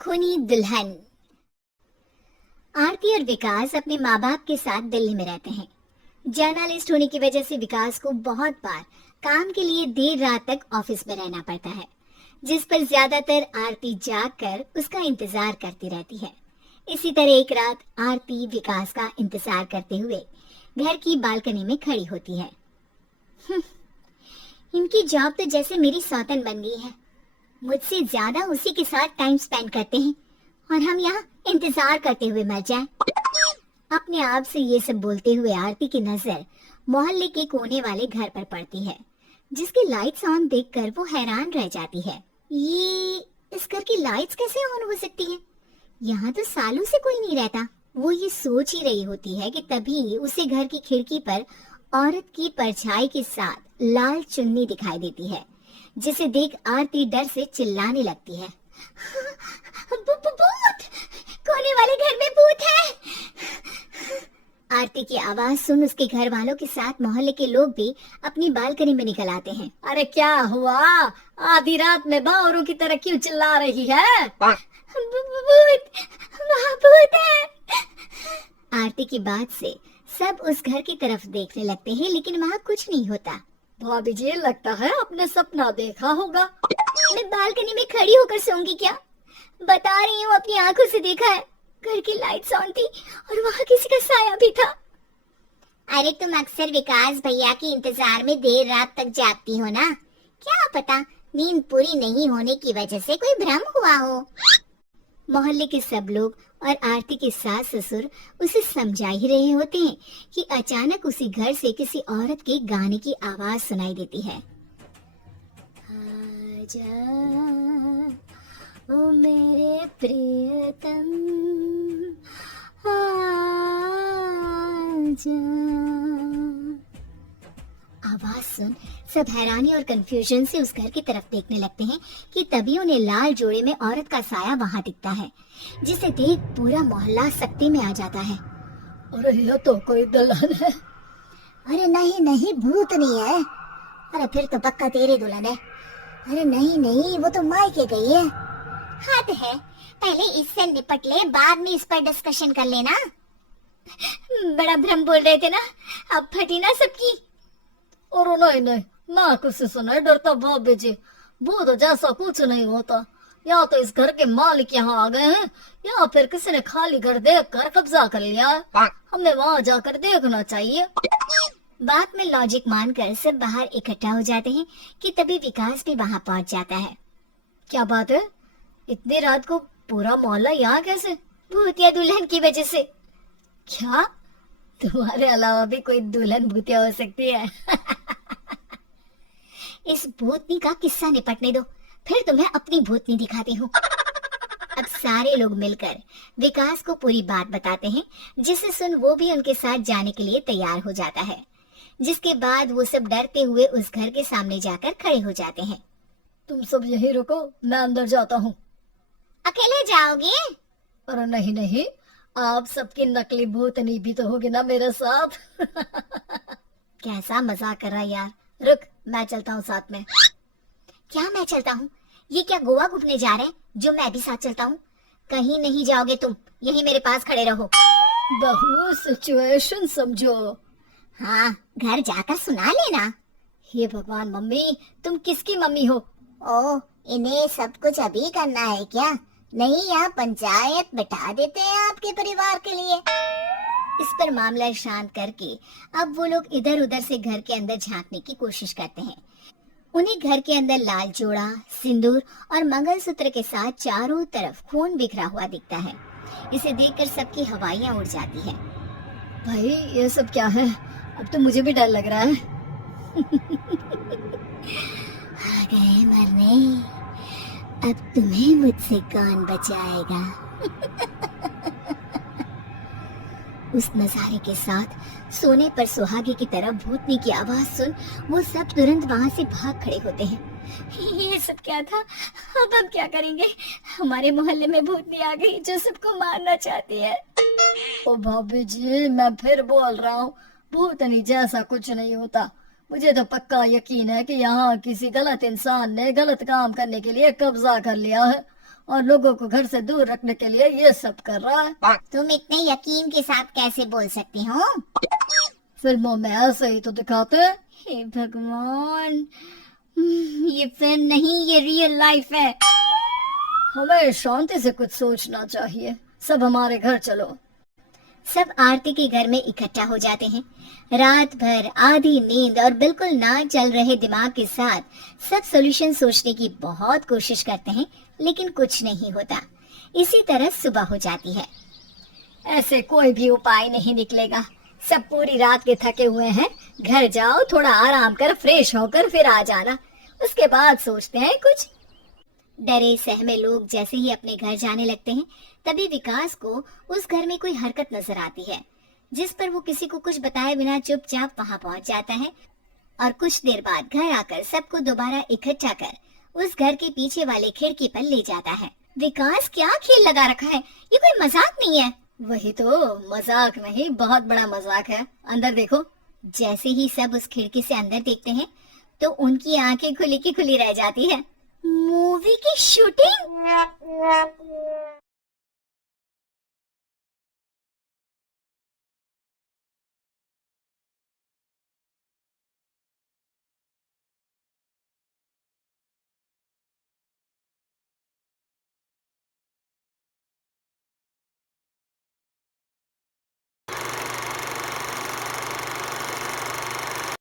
खूनी दुल्हन। आरती और विकास अपने माँ बाप के साथ दिल्ली में रहते हैं। जर्नलिस्ट होने की वजह से विकास को बहुत बार काम के लिए देर रात तक ऑफिस में रहना पड़ता है, जिस पर ज्यादातर आरती जाग कर उसका इंतजार करती रहती है। इसी तरह एक रात आरती विकास का इंतजार करते हुए घर की बालकनी में खड़ी होती है। इनकी जॉब तो जैसे मेरी सौतन बन गई है। मुझसे ज्यादा उसी के साथ टाइम स्पेंड करते हैं और हम यहाँ इंतजार करते हुए मर जाएं। अपने आप से ये सब बोलते हुए आरती की नजर मोहल्ले के कोने वाले घर पर पड़ती है, जिसकी लाइट्स ऑन देखकर वो हैरान रह जाती है। ये इस घर की लाइट्स कैसे ऑन हो सकती हैं? यहाँ तो सालों से कोई नहीं रहता। वो ये सोच ही रही होती है कि तभी उसे घर की खिड़की पर औरत की परछाई के साथ लाल चुन्नी दिखाई देती है, जिसे देख आरती डर से चिल्लाने लगती है। भूत! कोने वाले घर में भूत है! आरती की आवाज सुन उसके घर वालों के साथ मोहल्ले के लोग भी अपनी बालकनी में निकल आते हैं। अरे क्या हुआ? आधी रात में बावरों की तरह क्यों चिल्ला रही है? भूत! वहाँ भूत है! आरती की बात से सब उस घर की तरफ देखने लगते हैं, लेकिन वहाँ कुछ नहीं होता। भाभी जी, लगता है आपने सपना देखा होगा। मैं बालकनी में खड़ी होकर सोऊंगी क्या? बता रही हूँ, अपनी आंखों से देखा है। घर की लाइट्स ऑन थी और वहाँ किसी का साया भी था। अरे तुम अक्सर विकास भैया के इंतजार में देर रात तक जागती हो ना? क्या पता नींद पूरी नहीं होने की वजह से कोई भ्रम हुआ हो। मोहल्ले के सब लोग और आरती के सास ससुर उसे समझा ही रहे होते हैं कि अचानक उसी घर से किसी औरत के गाने की आवाज सुनाई देती है। आजा ओ मेरे प्रियतम, आजा। आवाज सुन सब हैरानी और कंफ्यूजन से उस घर की तरफ देखने लगते हैं कि तभी उन्हें लाल जोड़े में औरत का साया वहां दिखता है, जिसे देख पूरा मोहल्ला सकते में आ जाता है। अरे ये तो कोई दुल्हन है। अरे नहीं नहीं, भूत नहीं है। अरे फिर तो पक्का तेरी दुल्हन है। अरे नहीं नहीं, वो तो मायके गई है। हद है, पहले इससे निपट ले, बाद में इस पर डिस्कशन कर लेना। बड़ा भ्रम बोल रहे थे ना, अब फटी ना सबकी। और नहीं नहीं, ना कुछ सुना डरता भाभी जी। भूत जैसा कुछ नहीं होता। या तो इस घर के मालिक यहाँ आ गए हैं, या फिर किसी ने खाली घर देख कर कब्जा कर लिया है। हमें वहाँ जाकर देखना चाहिए। बात में लॉजिक मानकर सब बाहर इकट्ठा हो जाते हैं कि तभी विकास भी वहाँ पहुँच जाता है। क्या बात है? इतनी रात को पूरा मोहल्ला यहाँ कैसे? भूतिया दुल्हन की वजह से। क्या तुम्हारे अलावा भी कोई दुल्हन भूतिया हो सकती है? इस भूतनी का किस्सा निपटने दो, फिर तुम्हें अपनी भूतनी दिखाती हूँ। अब सारे लोग मिलकर विकास को पूरी बात बताते हैं, जिसे सुन वो भी उनके साथ जाने के लिए तैयार हो जाता है। जिसके बाद वो सब डरते हुए उस घर के सामने जाकर खड़े हो जाते हैं। तुम सब यहीं रुको, मैं अंदर जाता हूँ। अकेले जाओगे? अरे नहीं नहीं, आप सबकी नकली भूतनी भी तो होगी ना मेरे साथ। कैसा मजाक कर रहा है यार। रुक, मैं चलता हूँ साथ में। क्या मैं चलता हूँ? ये क्या गोवा घूमने जा रहे हैं जो मैं भी साथ चलता हूँ? कहीं नहीं जाओगे तुम, यहीं मेरे पास खड़े रहो। बहू सिचुएशन समझो। हाँ, घर जाकर सुना लेना। हे भगवान, मम्मी तुम किसकी मम्मी हो? ओ, इन्हें सब कुछ अभी करना है क्या? नहीं, यहाँ पंचायत बिठा देते हैं आपके परिवार के लिए। इस पर मामला शांत करके अब वो लोग इधर उधर से घर के अंदर झांकने की कोशिश करते हैं। उन्हें घर के अंदर लाल जोड़ा, सिंदूर और मंगलसूत्र के साथ चारों तरफ खून बिखरा हुआ दिखता है। इसे देखकर सबकी हवाइयां उड़ जाती है। भाई ये सब क्या है? अब तो मुझे भी डर लग रहा है। आ गए मरने, अब तुम्हें मुझसे कौन बचाएगा? उस नजारे के साथ सोने पर सुहागे की तरह भूतनी की आवाज सुन वो सब तुरंत वहाँ से भाग खड़े होते हैं। ये सब क्या था? अब हम क्या करेंगे? हमारे मोहल्ले में भूतनी आ गई जो सबको मारना चाहती है। ओ भाभी जी, मैं फिर बोल रहा हूँ, भूतनी जैसा कुछ नहीं होता। मुझे तो पक्का यकीन है कि यहाँ किसी गलत इंसान ने गलत काम करने के लिए कब्जा कर लिया है और लोगों को घर से दूर रखने के लिए ये सब कर रहा है। तुम इतने यकीन के साथ कैसे बोल सकती हो? फिल्मों में ऐसे ही तो दिखाते हैं। हे भगवान, ये फिल्म नहीं, ये रियल लाइफ है। हमें शांति से कुछ सोचना चाहिए। सब हमारे घर चलो। सब आरती के घर में इकट्ठा हो जाते हैं। रात भर आधी नींद और बिल्कुल ना चल रहे दिमाग के साथ सब सॉल्यूशन सोचने की बहुत कोशिश करते हैं, लेकिन कुछ नहीं होता। इसी तरह सुबह हो जाती है। ऐसे कोई भी उपाय नहीं निकलेगा। सब पूरी रात के थके हुए हैं। घर जाओ, थोड़ा आराम कर, फ्रेश होकर फिर आ जाना, उसके बाद सोचते हैं कुछ। डरे सहमे लोग जैसे ही अपने घर जाने लगते हैं, तभी विकास को उस घर में कोई हरकत नजर आती है, जिस पर वो किसी को कुछ बताए बिना चुपचाप वहां पहुंच जाता है और कुछ देर बाद घर आकर सबको दोबारा इकट्ठा कर उस घर के पीछे वाले खिड़की पर ले जाता है। विकास, क्या खेल लगा रखा है? ये कोई मजाक नहीं है। वही तो, मजाक नहीं, बहुत बड़ा मजाक है। अंदर देखो। जैसे ही सब उस खिड़की से अंदर देखते हैं तो उनकी आंखें खुली की खुली रह जाती है। मूवी की शूटिंग?